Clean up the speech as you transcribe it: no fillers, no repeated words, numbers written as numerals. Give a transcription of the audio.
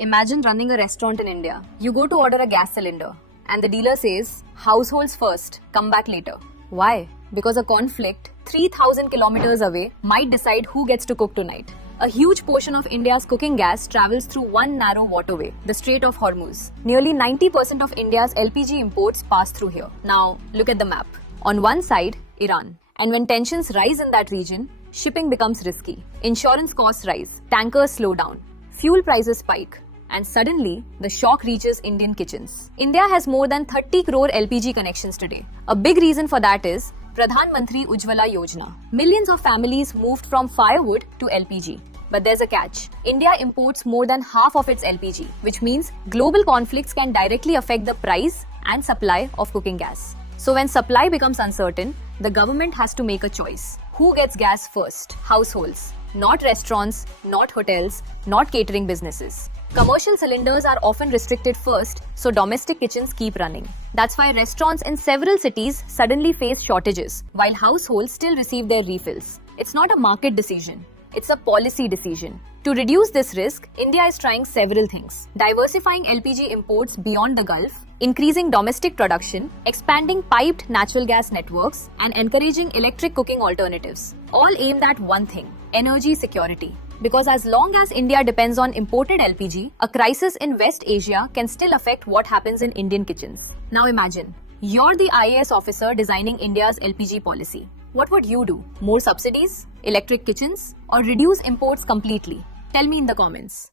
Imagine running a restaurant in India. You go to order a gas cylinder and the dealer says, households first, come back later. Why? Because a conflict 3,000 kilometers away might decide who gets to cook tonight. A huge portion of India's cooking gas travels through one narrow waterway, the Strait of Hormuz. Nearly 90% of India's LPG imports pass through here. Now, look at the map. On one side, Iran. And when tensions rise in that region, shipping becomes risky. Insurance costs rise, tankers slow down, fuel prices spike, and suddenly, the shock reaches Indian kitchens. India has more than 30 crore LPG connections today. A big reason for that is Pradhan Mantri Ujjwala Yojana. Millions of families moved from firewood to LPG. But there's a catch. India imports more than half of its LPG, which means global conflicts can directly affect the price and supply of cooking gas. So when supply becomes uncertain, the government has to make a choice. Who gets gas first? Households. Not restaurants, not hotels, not catering businesses. Commercial cylinders are often restricted first, so domestic kitchens keep running. That's why restaurants in several cities suddenly face shortages, while households still receive their refills. It's not a market decision. It's a policy decision. To reduce this risk, India is trying several things. Diversifying LPG imports beyond the Gulf, increasing domestic production, expanding piped natural gas networks, and encouraging electric cooking alternatives. All aimed at one thing: energy security. Because as long as India depends on imported LPG, a crisis in West Asia can still affect what happens in Indian kitchens. Now imagine, you're the IAS officer designing India's LPG policy. What would you do? More subsidies? Electric kitchens? Or reduce imports completely? Tell me in the comments.